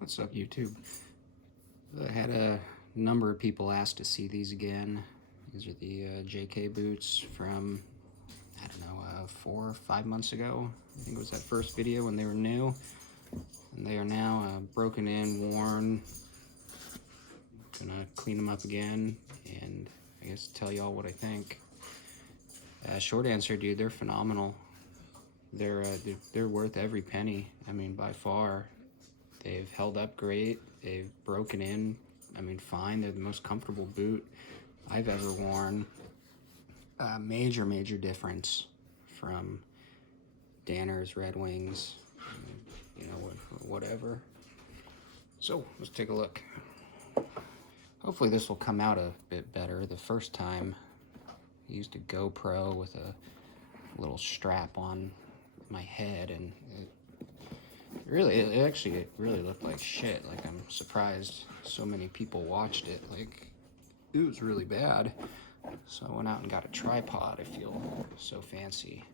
What's up, YouTube? I had a number of people ask to see these again. These are the JK boots from, I don't know, 4 or 5 months ago. I think it was that first video when they were new. And they are now broken in, worn. Gonna clean them up again and I guess tell y'all what I think. Short answer, dude, they're phenomenal. They're worth every penny. I mean, by far. They've held up great. They've broken in, I mean, fine. They're the most comfortable boot I've ever worn. Major difference from Danner's, Red Wings, you know, whatever. So let's take a look. Hopefully this will come out a bit better. The first time I used a GoPro with a little strap on my head, and it actually really looked like shit. Like, I'm surprised so many people watched it. Like, it was really bad. So I went out and got a tripod. I feel so fancy.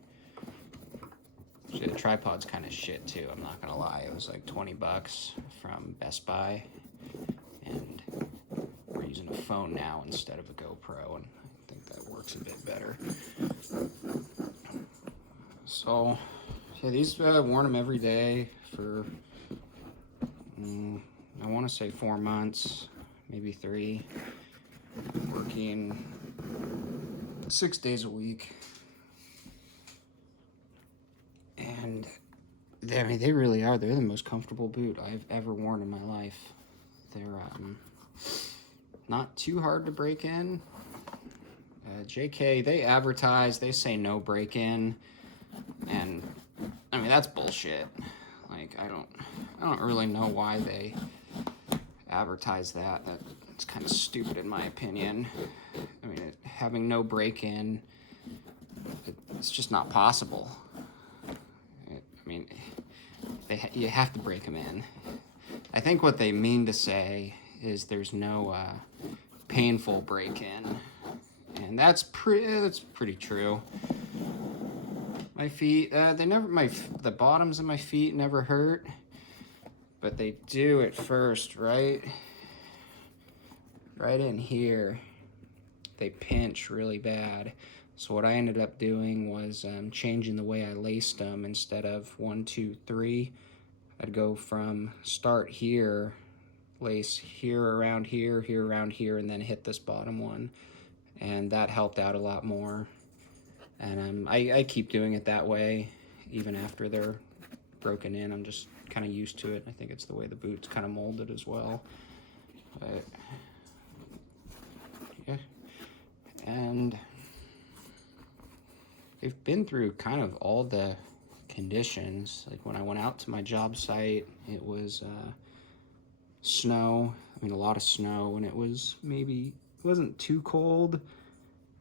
Actually, the tripod's kind of shit too, I'm not gonna lie. It was like 20 bucks from Best Buy, and we're using a phone now instead of a GoPro, and I think that works a bit better. So yeah, these worn them every day for I want to say 4 months, maybe 3. Working 6 days a week, and I mean, they really are. They're the most comfortable boot I've ever worn in my life. They're not too hard to break in. JK, they advertise, they say no break in, and I mean, that's bullshit. Like, I don't really know why they advertise that. That's kind of stupid in my opinion. I mean, having no break-in, it's just not possible. I mean, you have to break them in. I think what they mean to say is there's no painful break-in, and that's pretty true. My feet, the bottoms of my feet never hurt, but they do at first, right in here. They pinch really bad. So what I ended up doing was changing the way I laced them. Instead of 1, 2, 3, I'd go from start here, lace here around here, here around here, and then hit this bottom one. And that helped out a lot more. And I keep doing it that way, even after they're broken in. I'm just kind of used to it. I think it's the way the boot's kind of molded as well. But yeah, and they've been through kind of all the conditions. Like, when I went out to my job site, it was snow. I mean, a lot of snow, and it wasn't too cold.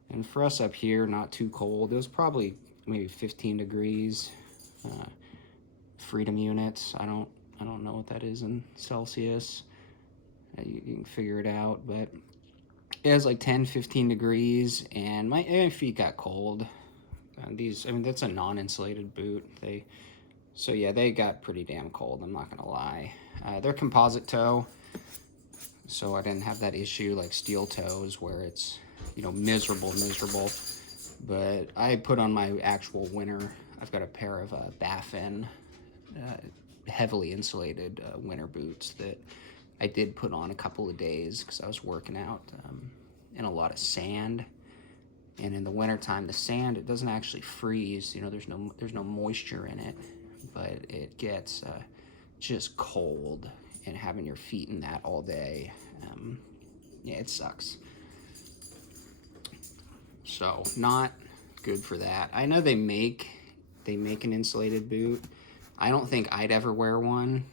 And for us up here, not too cold. It was probably maybe 15 degrees. Freedom units. I don't know what that is in Celsius. You can figure it out, but it was like 10, 15 degrees, and my feet got cold. I mean, that's a non-insulated boot. So yeah, they got pretty damn cold. I'm not gonna lie. They're composite toe, so I didn't have that issue like steel toes where it's, you know, miserable. But I put on my actual winter. I've got a pair of Baffin heavily insulated winter boots that I did put on a couple of days because I was working out in a lot of sand. And in the wintertime, the sand, it doesn't actually freeze. You know, there's no moisture in it, but it gets just cold, and having your feet in that all day, yeah, it sucks. So not good for that. I know they make an insulated boot. I don't think I'd ever wear one.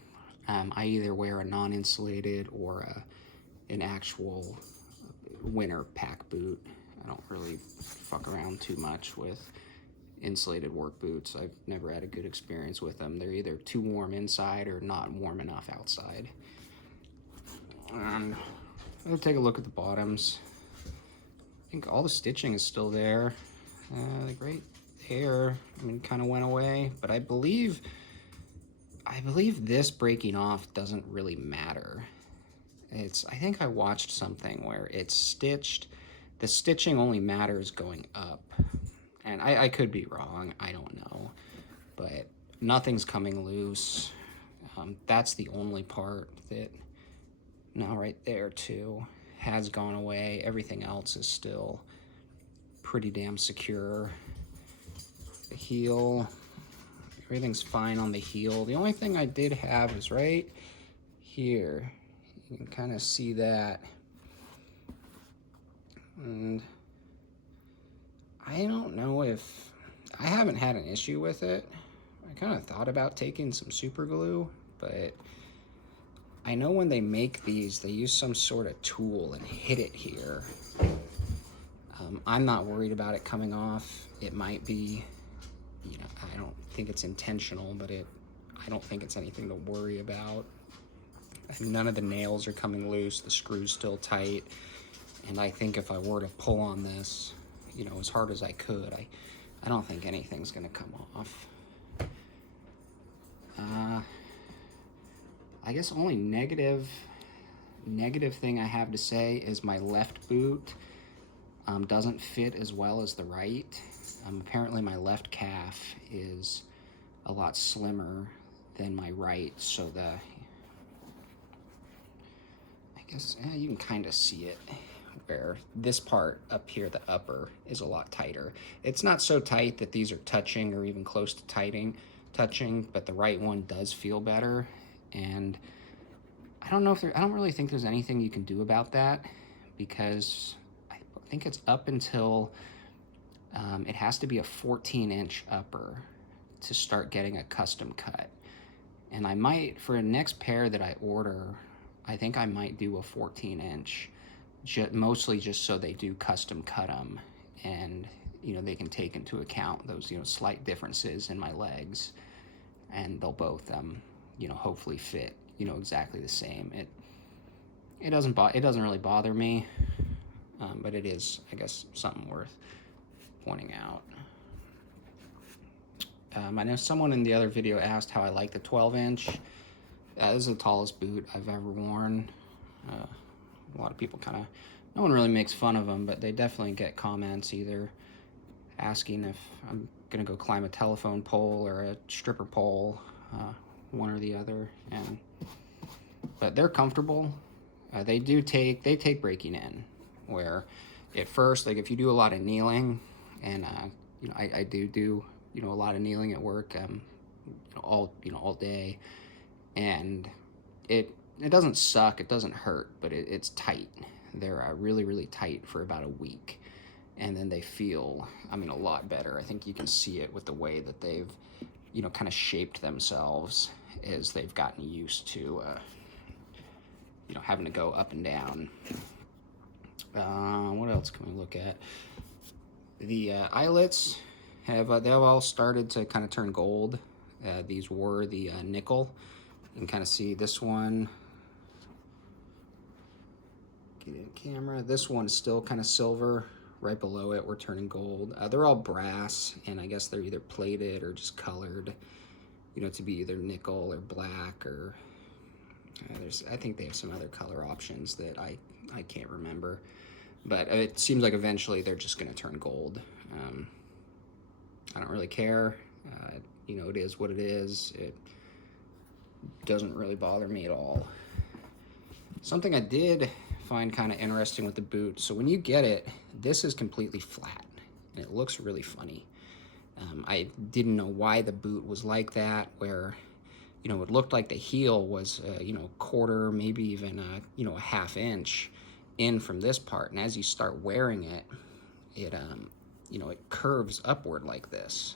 I either wear a non-insulated or an actual winter pack boot. I don't really fuck around too much with insulated work boots. I've never had a good experience with them. They're either too warm inside or not warm enough outside. I'll take a look at the bottoms. I think all the stitching is still there. The great hair, I mean, kind of went away, but I believe I believe this breaking off doesn't really matter. I think I watched something where it's stitched, the stitching only matters going up. And I could be wrong, I don't know. But nothing's coming loose. That's the only part that, no, right there too, has gone away. Everything else is still pretty damn secure. The heel, everything's fine on the heel. The only thing I did have is right here. You can kind of see that. And I don't know if, I haven't had an issue with it. I kind of thought about taking some super glue, but I know when they make these, they use some sort of tool and hit it here. I'm not worried about it coming off. It might be, you know, I don't think it's intentional, but I don't think it's anything to worry about. None of the nails are coming loose, the screw's still tight, and I think if I were to pull on this, you know, as hard as I could, I don't think anything's gonna come off. I guess only negative thing I have to say is my left boot doesn't fit as well as the right. Apparently my left calf is a lot slimmer than my right, so I guess you can kind of see it where this part up here, the upper, is a lot tighter. It's not so tight that these are touching or even close to touching, but the right one does feel better. And I don't know if I don't really think there's anything you can do about that, because I think it's up until it has to be a 14-inch upper to start getting a custom cut. And I might, for a next pair that I order, I think I might do a 14-inch, mostly just so they do custom cut them, and you know, they can take into account those, you know, slight differences in my legs, and they'll both you know, hopefully fit, you know, exactly the same. It doesn't really bother me, but it is, I guess, something worth pointing out. I know someone in the other video asked how I like the 12-inch. That is the tallest boot I've ever worn. A lot of people no one really makes fun of them, but they definitely get comments either asking if I'm gonna go climb a telephone pole or a stripper pole, one or the other. But they're comfortable. They take breaking in, where at first, like if you do a lot of kneeling, and you know, I do you know, a lot of kneeling at work, all day, and it doesn't suck, it doesn't hurt, but it's tight. They're really tight for about a week, and then they feel, I mean, a lot better. I think you can see it with the way that they've, you know, kind of shaped themselves as they've gotten used to, you know, having to go up and down. What else can we look at? The eyelets they've all started to kind of turn gold. These were the nickel. You can kind of see this one. Get in camera. This one's still kind of silver. Right below it, we're turning gold. They're all brass, and I guess they're either plated or just colored, you know, to be either nickel or black, or I think they have some other color options that I can't remember. But it seems like eventually they're just going to turn gold. I don't really care. You know, it is what it is. It doesn't really bother me at all. Something I did find kind of interesting with the boot, so when you get it, this is completely flat, and it looks really funny. I didn't know why the boot was like that, where, you know, it looked like the heel was, you know, quarter, maybe even, you know, a half inch in from this part, and as you start wearing it, you know, it curves upward like this.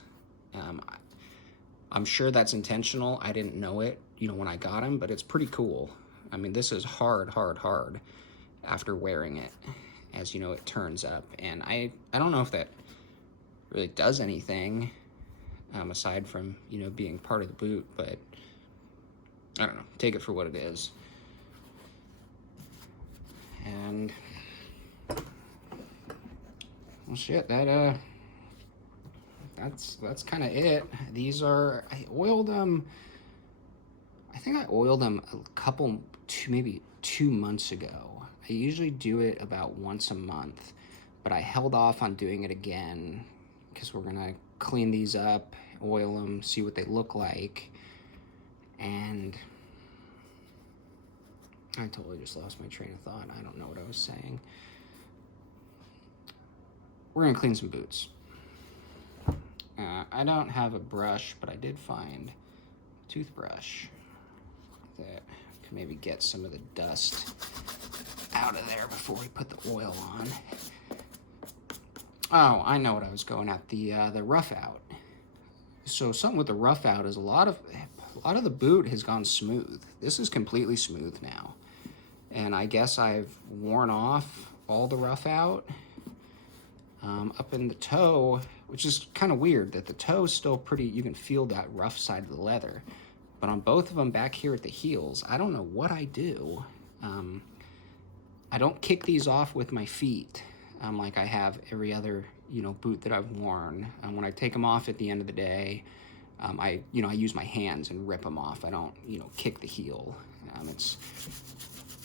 I'm sure that's intentional. I didn't know it, you know, when I got them, but it's pretty cool. I mean, this is hard after wearing it, as you know, it turns up, and I don't know if that really does anything, aside from, you know, being part of the boot, but I don't know, take it for what it is. And well, shit, that's kind of it. These are, I oiled them think I oiled them maybe 2 months ago. I usually do it about once a month, but I held off on doing it again because we're gonna clean these up, oil them, see what they look like, and I totally just lost my train of thought. I don't know what I was saying. We're gonna clean some boots. I don't have a brush, but I did find a toothbrush that could maybe get some of the dust out of there before we put the oil on. Oh, I know what I was going at, the rough out. So something with the rough out is a lot of the boot has gone smooth. This is completely smooth now. And I guess I've worn off all the rough out. Up in the toe, which is kind of weird that the toe is still pretty, you can feel that rough side of the leather. But on both of them back here at the heels, I don't know what I do. I don't kick these off with my feet like I have every other, boot that I've worn. When I take them off at the end of the day, I use my hands and rip them off. I don't, kick the heel. It's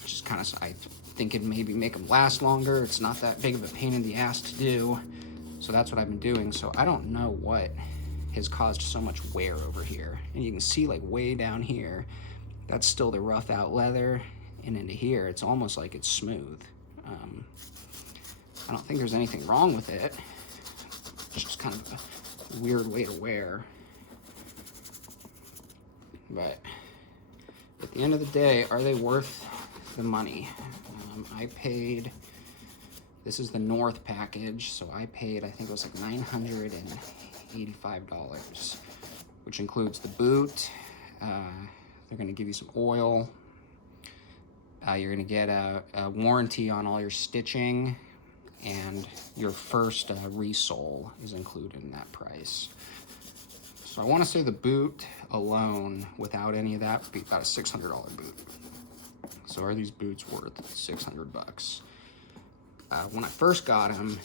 just kind of, I think it'd maybe make them last longer. It's not that big of a pain in the ass to do. So that's what I've been doing. So I don't know what has caused so much wear over here. And you can see like way down here, that's still the rough out leather. And into here, it's almost like it's smooth. I don't think there's anything wrong with it. It's just kind of a weird way to wear. But at the end of the day, are they worth the money? I paid, this is the North package, so I paid, I think it was like $985, which includes the boot. They're gonna give you some oil. You're gonna get a warranty on all your stitching, and your first resole is included in that price. So I wanna say the boot alone, without any of that, would be about a $600 boot. So are these boots worth $600? When I first got them,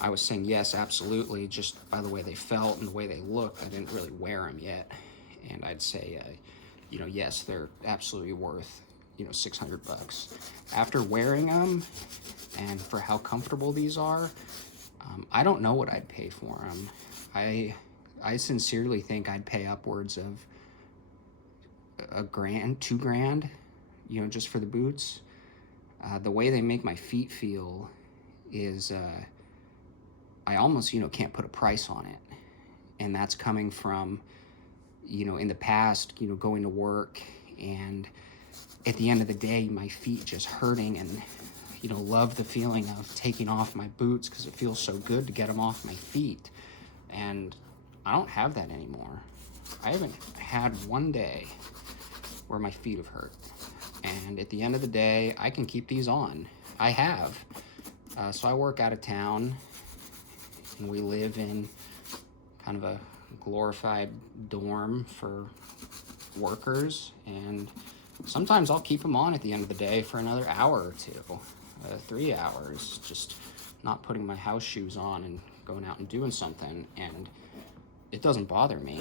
I was saying yes, absolutely, just by the way they felt and the way they looked. I didn't really wear them yet. And I'd say, yes, they're absolutely worth, $600. After wearing them and for how comfortable these are, I don't know what I'd pay for them. I sincerely think I'd pay upwards of $1,000, $2,000, just for the boots. The way they make my feet feel is, I almost, can't put a price on it. And that's coming from, in the past, going to work, and at the end of the day, my feet just hurting, and, love the feeling of taking off my boots because it feels so good to get them off my feet. And I don't have that anymore. I haven't had one day where my feet have hurt. And at the end of the day, I can keep these on. I have. So I work out of town, and we live in kind of a glorified dorm for workers, and sometimes I'll keep them on at the end of the day for another hour or two, 3 hours, just not putting my house shoes on and going out and doing something, and it doesn't bother me.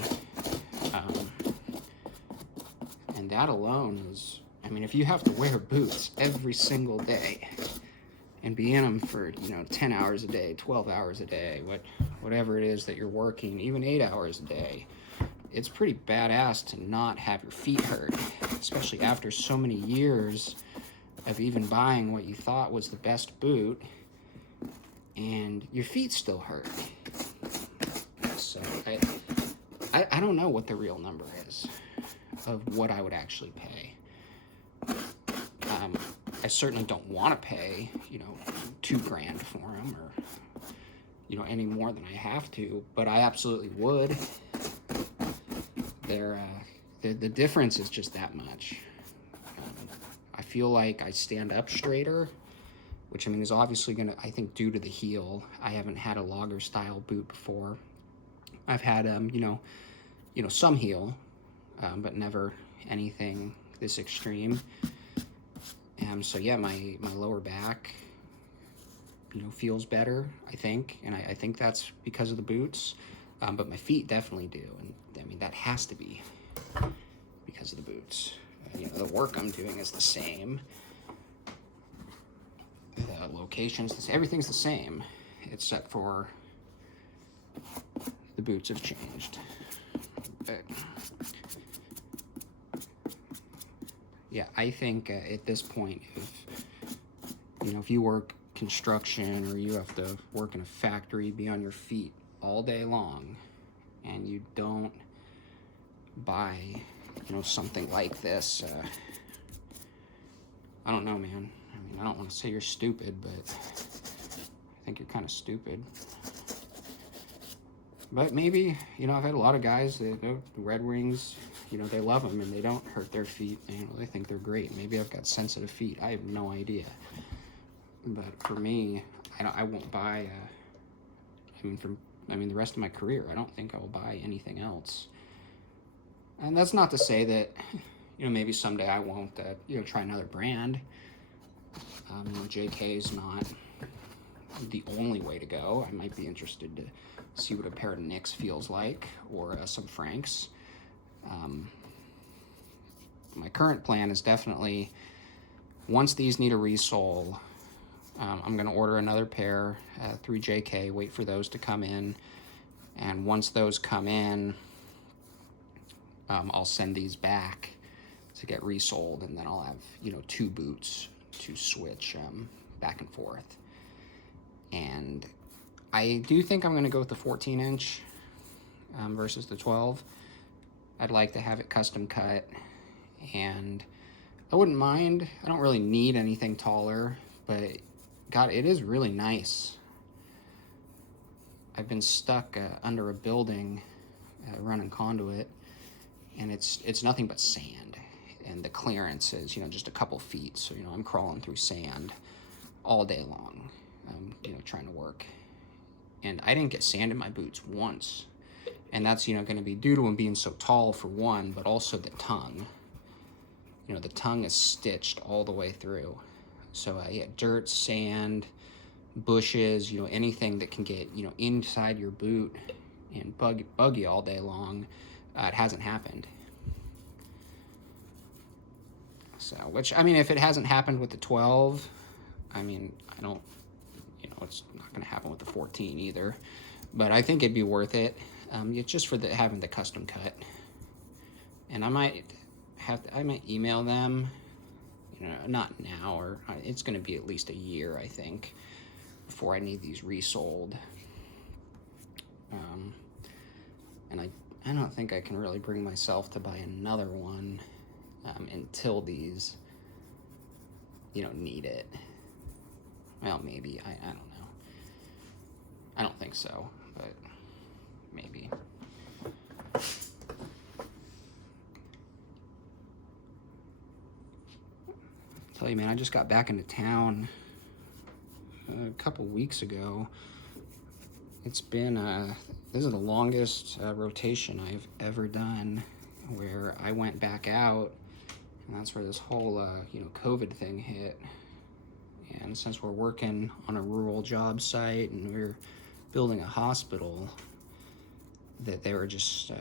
And that alone is, if you have to wear boots every single day and be in them for, 10 hours a day, 12 hours a day, whatever it is that you're working, even 8 hours a day, it's pretty badass to not have your feet hurt, especially after so many years of even buying what you thought was the best boot, and your feet still hurt. So I don't know what the real number is of what I would actually pay. I certainly don't want to pay, $2,000 for them, or, any more than I have to, but I absolutely would. The difference is just that much. I feel like I stand up straighter, which is obviously gonna, I think, due to the heel. I haven't had a logger style boot before. I've had, some heel, but never anything this extreme. So yeah, my lower back, feels better, I think, and I think that's because of the boots, but my feet definitely do, and that has to be because of the boots. You know, the work I'm doing is the same. The locations, everything's the same, except for the boots have changed. But yeah, I think at this point, if you work construction or you have to work in a factory, be on your feet all day long, and you don't buy, something like this, I don't know, man. I mean, I don't want to say you're stupid, but I think you're kind of stupid. But maybe, I've had a lot of guys that the Red Wings, they love them and they don't hurt their feet. They think they're great. Maybe I've got sensitive feet. I have no idea. But for me, I won't buy, the rest of my career, I don't think I will buy anything else. And that's not to say that, maybe someday I won't, try another brand. JK is not the only way to go. I might be interested to see what a pair of Knicks feels like, or some Franks. My current plan is definitely, once these need a resole, I'm going to order another pair through JK, wait for those to come in, and once those come in, I'll send these back to get resold, and then I'll have, 2 boots to switch back and forth. And I do think I'm going to go with the 14-inch versus the 12. I'd like to have it custom cut, and I wouldn't mind. I don't really need anything taller, but God, it is really nice. I've been stuck under a building running conduit, and it's nothing but sand, and the clearance is just a couple feet. So I'm crawling through sand all day long, trying to work. And I didn't get sand in my boots once, and that's going to be due to them being so tall for one, but also the tongue. The tongue is stitched all the way through. So yeah, dirt, sand, bushes, anything that can get inside your boot and bug you all day long. It hasn't happened. So, if it hasn't happened with the 12, I don't, it's not going to happen with the 14 either. But I think it'd be worth it. It's just for having the custom cut. And I might email them, not now, or it's going to be at least a year, I think, before I need these resold. And I don't think I can really bring myself to buy another one until these, need it. Well, maybe. I don't know. I don't think so, but maybe. Tell you, man, I just got back into town a couple weeks ago. It's been, this is the longest rotation I've ever done, where I went back out, and that's where this whole, COVID thing hit. And since we're working on a rural job site and we're building a hospital, that they were just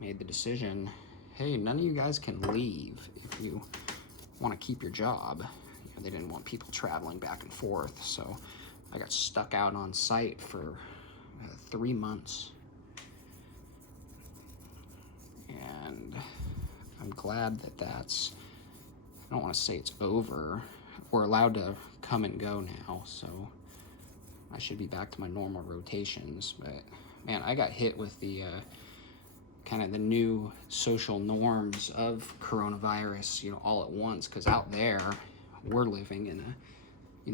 made the decision, hey, none of you guys can leave if you want to keep your job. They didn't want people traveling back and forth, so I got stuck out on site for 3 months. And I'm glad that that's, I don't want to say it's over. We're allowed to come and go now, so I should be back to my normal rotations. But man, I got hit with the kind of the new social norms of coronavirus, all at once, because out there we're living in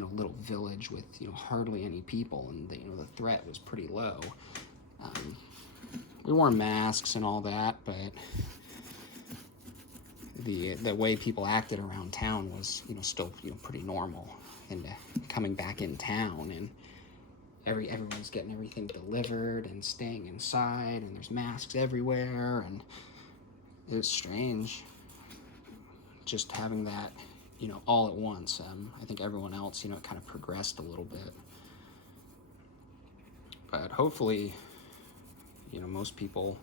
a little village with hardly any people, and the threat was pretty low. We wore masks and all that, but the way people acted around town was still pretty normal. And coming back in town, and everyone's getting everything delivered and staying inside, and there's masks everywhere, and it's strange just having that all at once. I think everyone else it kind of progressed a little bit, but hopefully most people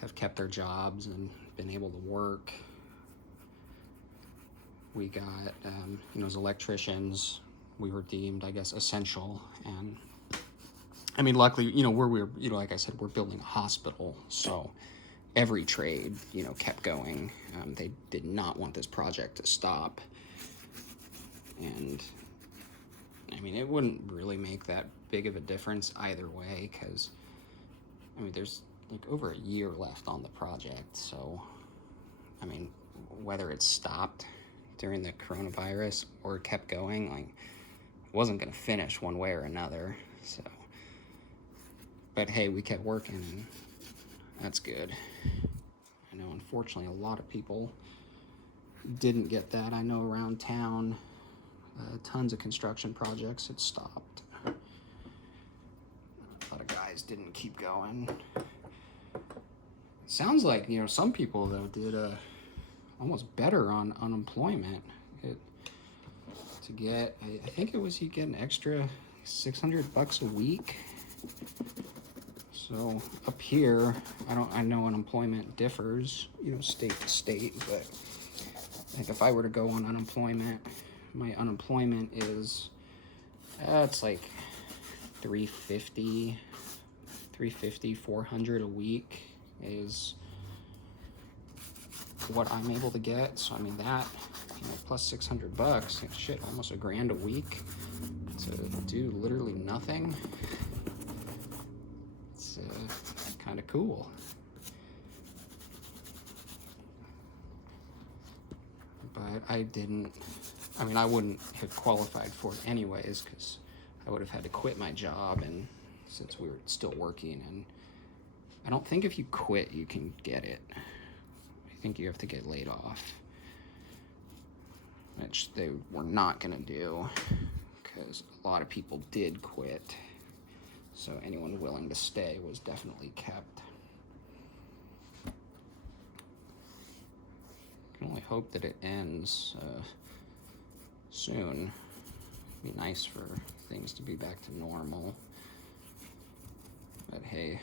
have kept their jobs and been able to work. we got, you know, as electricians, we were deemed, I guess, essential. And I mean, luckily, you know, we're, you know, like I said, we're building a hospital, so every trade, you know, kept going. They did not want this project to stop. And I mean, it wouldn't really make that big of a difference either way, because I mean, there's like over a year left on the project. So I mean, whether it stopped during the coronavirus or kept going, like, it wasn't going to finish one way or another. So, but hey, we kept working, and that's good. I know, unfortunately, a lot of people didn't get that. I know around town, tons of construction projects had stopped. A lot of guys didn't keep going. Sounds like, you know, some people, though, did almost better on unemployment. To get, I think it was, you get an extra $600 a week. So up here, I know unemployment differs, you know, state to state, but I think if I were to go on unemployment, my unemployment is, it's like 350, 400 a week is what I'm able to get. So I mean, that, you know, plus $600, shit, almost $1,000 a week to do literally nothing. It's kind of cool. But I mean, I wouldn't have qualified for it anyways, because I would have had to quit my job, and since we were still working, and I don't think if you quit you can get it. I think you have to get laid off, which they were not gonna do, because a lot of people did quit. So anyone willing to stay was definitely kept. I can only hope that it ends soon. It'd be nice for things to be back to normal. But hey,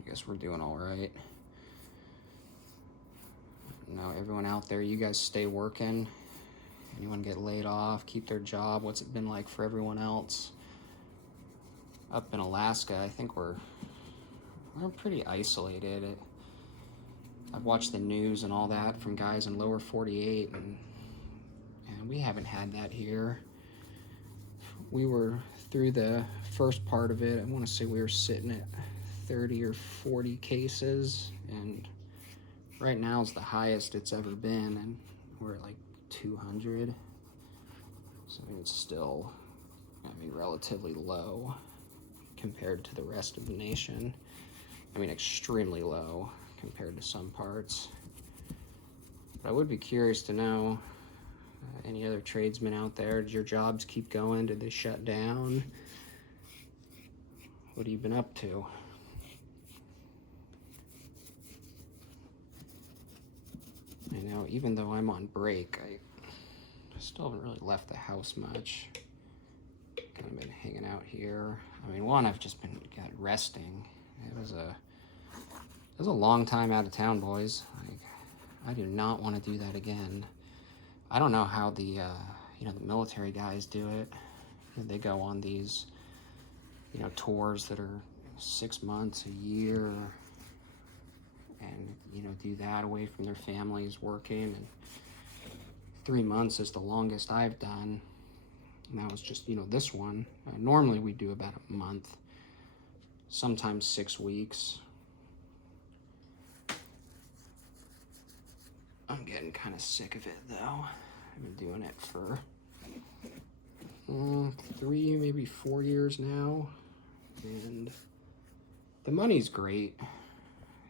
I guess we're doing all right. Now, everyone out there, you guys stay working. Anyone get laid off, keep their job? What's it been like for everyone else? Up in Alaska, I think we're pretty isolated. I've watched the news and all that from guys in lower 48, and we haven't had that here. We were through the first part of it. I want to say we were sitting at 30 or 40 cases, and right now is the highest it's ever been, and we're at like 200. So I mean, it's still, I mean, relatively low compared to the rest of the nation. I mean, extremely low compared to some parts. But I would be curious to know, any other tradesmen out there, did your jobs keep going? Did they shut down? What have you been up to? I know, even though I'm on break, I still haven't really left the house much. Kind of been hanging out here. I mean, one, I've just been resting. It was a long time out of town, boys. Like, I do not want to do that again. I don't know how the you know, the military guys do it. They go on these, you know, tours that are 6 months, a year, and, you know, do that away from their families working. And 3 months is the longest I've done. And that was just, you know, this one. Normally we do about a month, sometimes 6 weeks. I'm getting kind of sick of it, though. I've been doing it for 3, maybe 4 years now. And the money's great.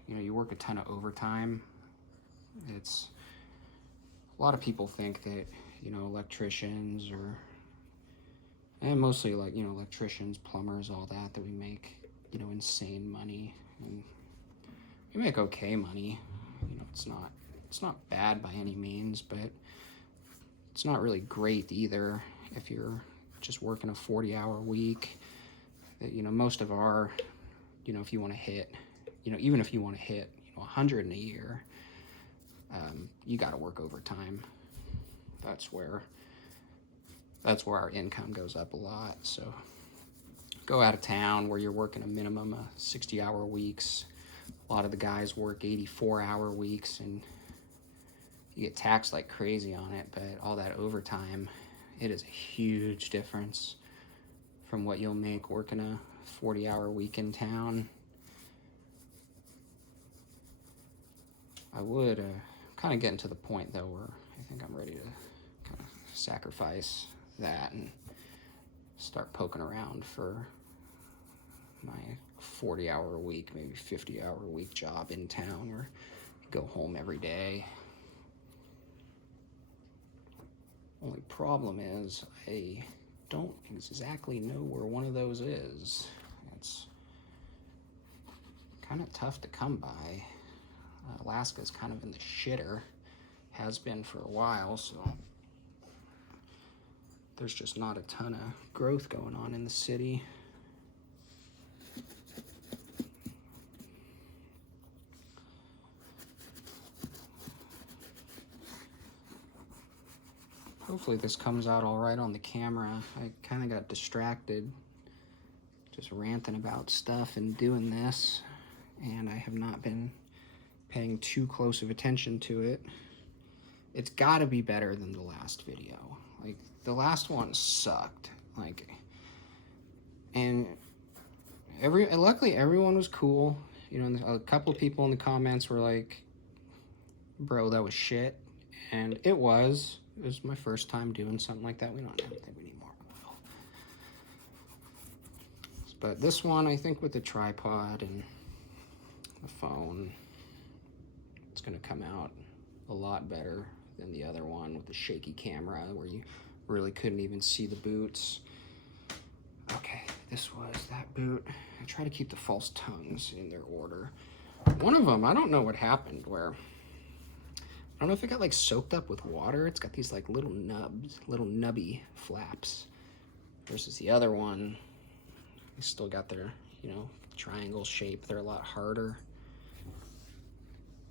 You know, you work a ton of overtime. It's, a lot of people think that, you know, electricians and mostly, like, you know, electricians, plumbers, all that we make, you know, insane money. And we make okay money. You know, it's not bad by any means, but it's not really great either if you're just working a 40-hour week. You know, most of our, you know, if you want to hit, you know, even if you want to hit, you know, 100 in a year, you got to work overtime. that's where our income goes up a lot. So go out of town where you're working a minimum of 60-hour weeks. A lot of the guys work 84-hour weeks, and you get taxed like crazy on it, but all that overtime, it is a huge difference from what you'll make working a 40-hour week in town. I would kind of getting to the point, though, where I think I'm ready to kind of sacrifice that and start poking around for my 40-hour a week, maybe 50-hour a week job in town, where you go home every day. Only problem is I don't exactly know where one of those is. It's kind of tough to come by. Alaska's kind of in the shitter, has been for a while, so there's just not a ton of growth going on in the city. Hopefully this comes out all right on the camera. I kind of got distracted just ranting about stuff and doing this, and I have not been paying too close of attention to it. It's got to be better than the last video. Like, the last one sucked. Like, and luckily everyone was cool. You know, a couple of people in the comments were like, bro, that was shit. And it was my first time doing something like that. We don't think we need more oil. But this one, I think with the tripod and the phone, it's gonna come out a lot better than the other one with the shaky camera where you really couldn't even see the boots. Okay, this was that boot. I try to keep the false tongues in their order. One of them, I don't know what happened, where I don't know if it got like soaked up with water. It's got these like little nubs, little nubby flaps, versus the other one, they still got their, you know, triangle shape. They're a lot harder.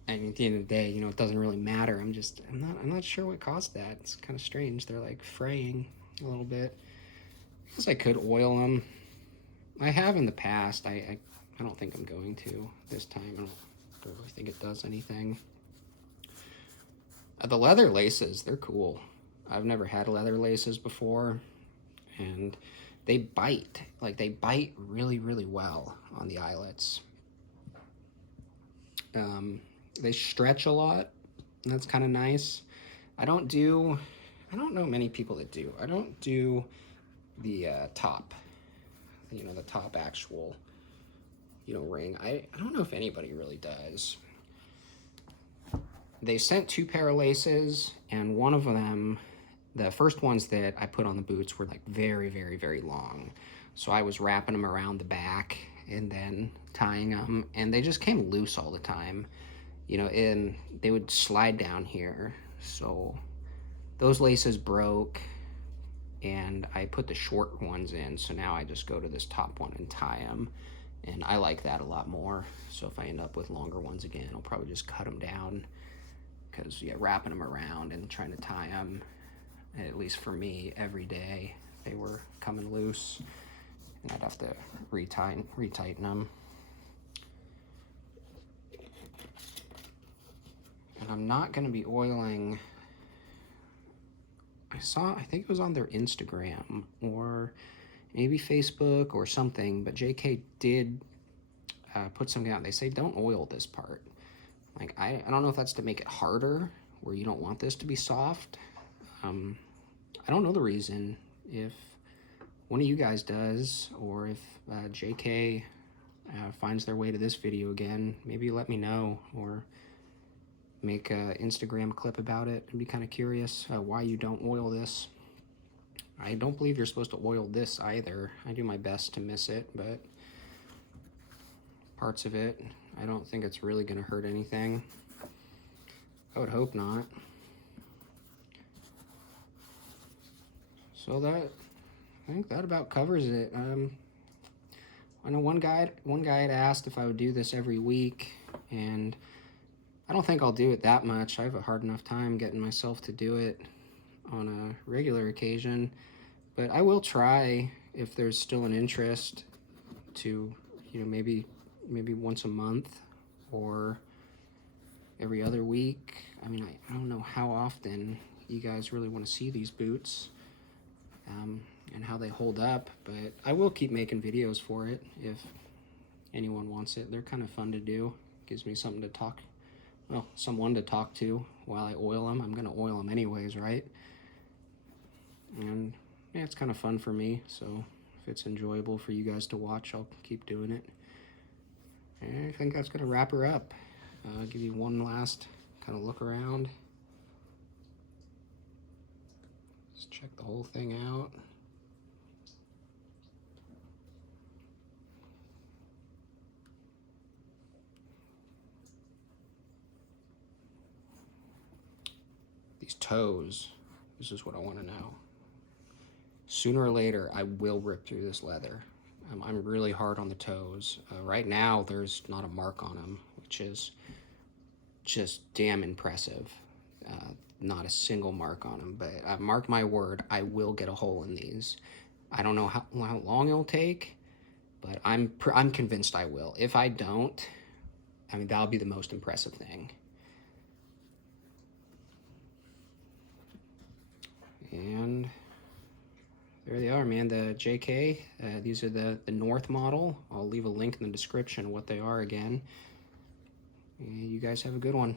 And at the end of the day, you know, it doesn't really matter. I'm not sure what caused that. It's kind of strange. They're like fraying a little bit. I guess I could oil them. I have in the past. I don't think I'm going to this time. I don't really think it does anything. The leather laces, they're cool. I've never had leather laces before, and they bite. Like, they bite really, really well on the eyelets. They stretch a lot, and that's kind of nice. I don't know many people that do. I don't do the top, you know, the top actual, you know, ring. I don't know if anybody really does. They sent 2 pair of laces, and one of them, the first ones that I put on the boots were like very, very, very long. So I was wrapping them around the back and then tying them, and they just came loose all the time. You know, and they would slide down here. So those laces broke, and I put the short ones in. So now I just go to this top one and tie them, and I like that a lot more. So if I end up with longer ones again, I'll probably just cut them down, because yeah, wrapping them around and trying to tie them, at least for me, every day, they were coming loose, and I'd have to retighten them. And I'm not going to be oiling. I think it was on their Instagram or maybe Facebook or something, but JK did put something out. They say don't oil this part. Like, I don't know if that's to make it harder, where you don't want this to be soft. I don't know the reason. If one of you guys does, or if JK finds their way to this video again, maybe let me know, or make an Instagram clip about it. I'd be kind of curious why you don't oil this. I don't believe you're supposed to oil this either. I do my best to miss it, but parts of it, I don't think it's really going to hurt anything. I would hope not. So I think that about covers it. I know one guy had asked if I would do this every week, and I don't think I'll do it that much. I have a hard enough time getting myself to do it. on a regular occasion, but I will try, if there's still an interest, to, maybe once a month or every other week. I mean, I don't know how often you guys really want to see these boots, and how they hold up, but I will keep making videos for it if anyone wants it. They're kind of fun to do. Gives me something to talk, well, someone to talk to while I oil them. I'm going to oil them anyways, right? And yeah, it's kind of fun for me, so if it's enjoyable for you guys to watch, I'll keep doing it. And I think that's going to wrap her up. I'll give you one last kind of look around. Just check the whole thing out. These toes, this is what I want to know. Sooner or later, I will rip through this leather. I'm really hard on the toes. Right now, there's not a mark on them, which is just damn impressive. Not a single mark on them, but mark my word, I will get a hole in these. I don't know how long it'll take, but I'm convinced I will. If I don't, I mean, that'll be the most impressive thing. And there they are, man. The JK, these are the North model. I'll leave a link in the description what they are again. And you guys have a good one.